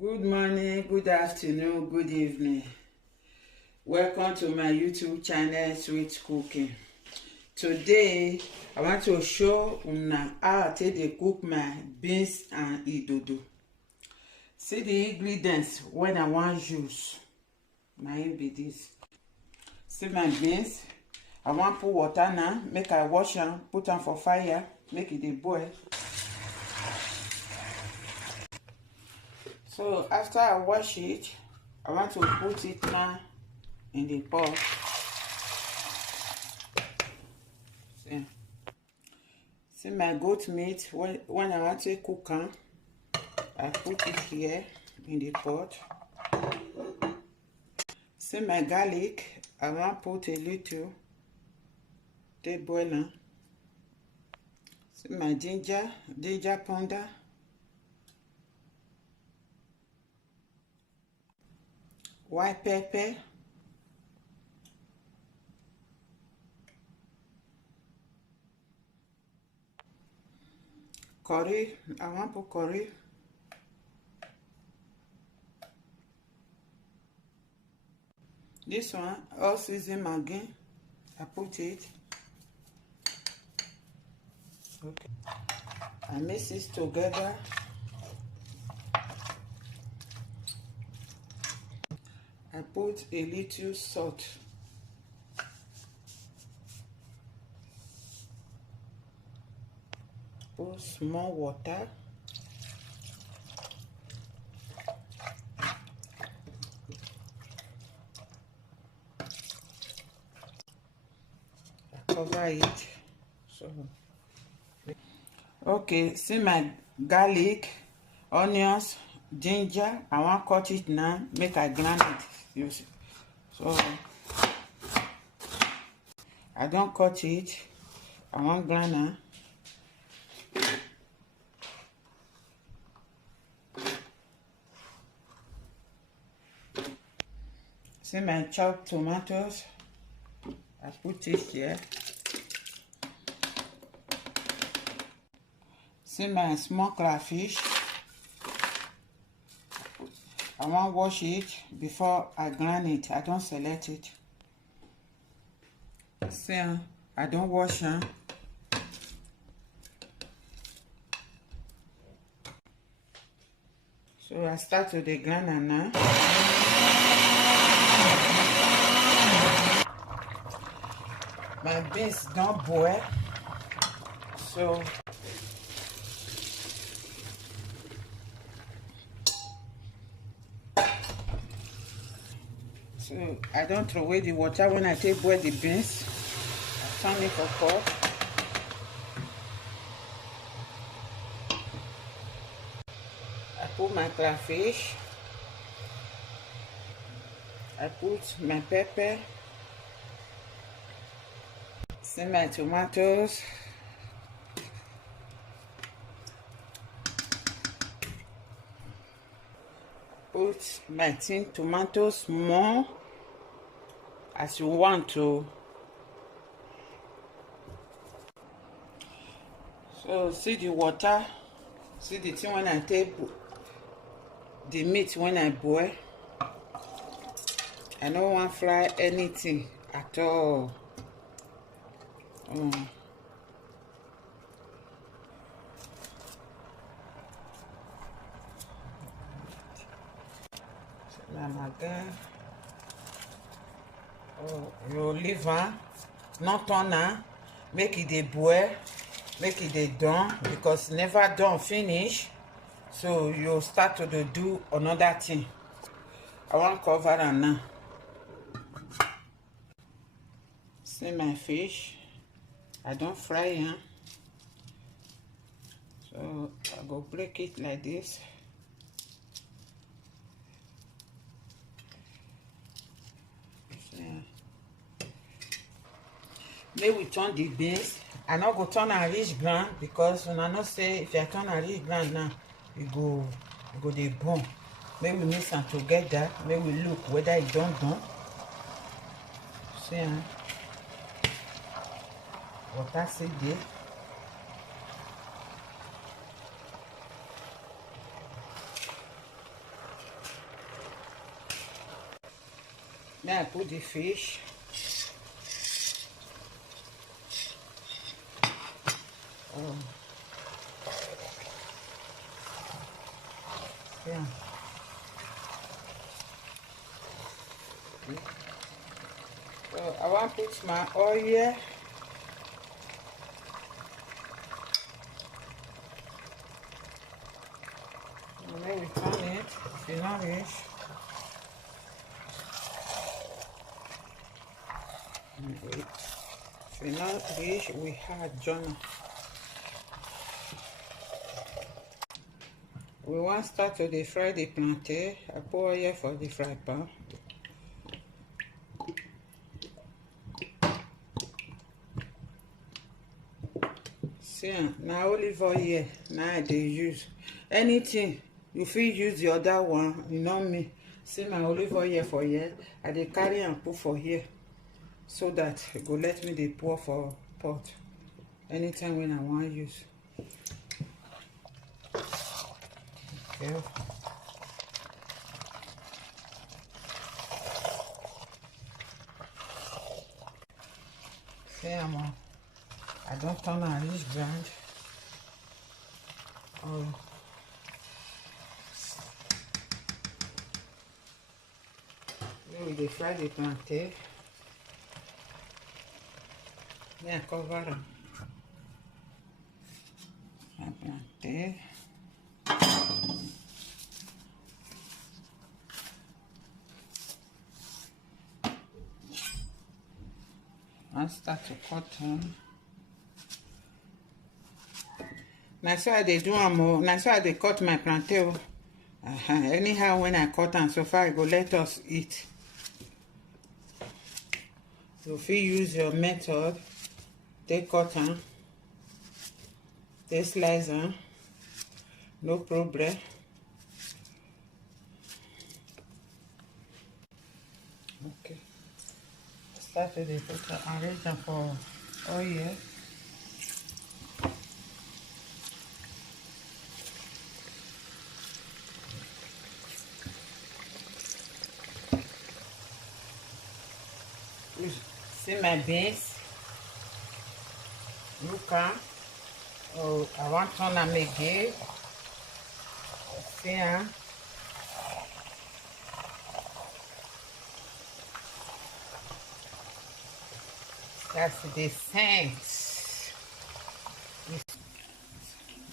Good morning, good afternoon, good evening. Welcome to my YouTube channel, Sweet Cooking. Today, I want to show una how I take dey cook my beans and idodo. See the ingredients when I want use. Na im be this. See my beans. I want put water now. Make I wash am, put am for fire, make it dey boil. So after I wash it, I want to put it now in the pot. See my goat meat. When I want to cook am, I put it here in the pot. See my garlic. I want to put a little. Take boil am. See my ginger powder. White pepper. Curry. I want to put curry. This one, all season Maggi. I put it. Okay. I mix it together. I put a little salt. Put small water. I cover it. Okay, see my garlic, onions, ginger. I want to cut it now. Make I grind it. You see. So I don't cut it. I want grind now. See my chopped tomatoes. I put it here. See my small crayfish. I want to wash it before I grind it. I don't select it. See, I don't wash it. So I start with the grinder now. My beans don't boil. So I don't throw away the water when I take boil the beans. I turn it for pot. I put my crayfish. I put my pepper. See my tomatoes. Put my tin tomatoes more as you want to. So see the water. See the thing when I take the meat when I boil. I don't want to fry anything at all. You leave her, not turn her, make it dey boil, make it dey done, because never done finish. So you start to do another thing. I want to cover her now. See my fish. I don't fry it. So I go break it like this. Then we turn the beans. I not go turn a rich ground because when I not say if I turn a rich ground now, it go the bone. Maybe we mix them together. Maybe we look whether it done. See, water see there. Then I put the fish. Oh. Yeah. So I want to put my oil. And then we turn it. If you not rich. If you not rich, we had journal. We want to start to fry the plantain. I pour oil for the fry pan. See, now olive oil now they use anything. You fit use the other one, you know me. See my olive oil for here. I dey carry and put for here, so that it go let me dey pour for pot anytime when I want use. Okay. See, I don't turn on this brand. Oh. Then we fry the plantain. Then I cover them. Plantain. I start to cut them. Now so I dey do am. Now so I dey cut my plantain. Anyhow, when I cut them, so far I go let us eat. So if you use your method, take cut them, take slice them, no problem. Okay. Start to arrange them for oil. See my beans. Look at. Oh, I want to turn them again. See, that's the scent.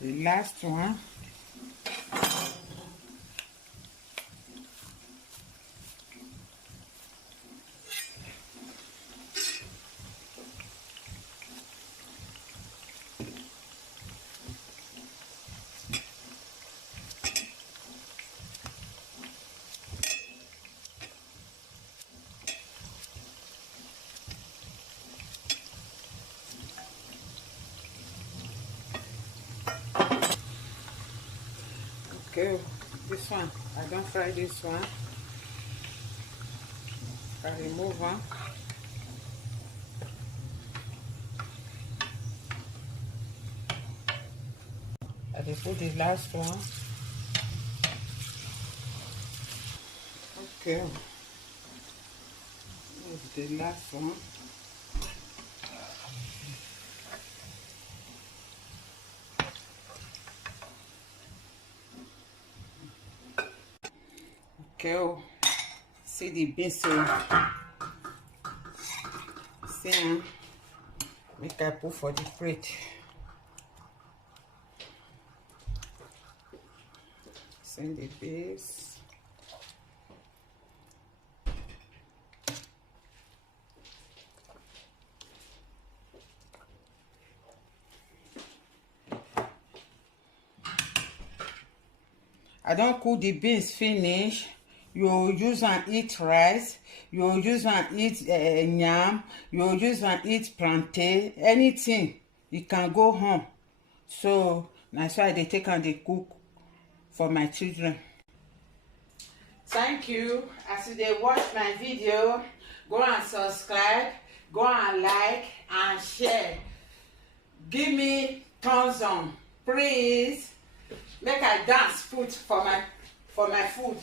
The last one. Okay, this one, I don't fry this one. I remove one. I will put the last one. Okay, this is the last one. Okay, see the beans, so see, make I put for the plate. Send the beans. I don't cook the beans finish. You use and eat rice. You use and eat yam. You use and eat plantain. Anything, you can go home. So that's why they take and they cook for my children. Thank you. As they watch my video, go and subscribe, go and like and share. Give me thumbs on, please. Make I dance food for my food.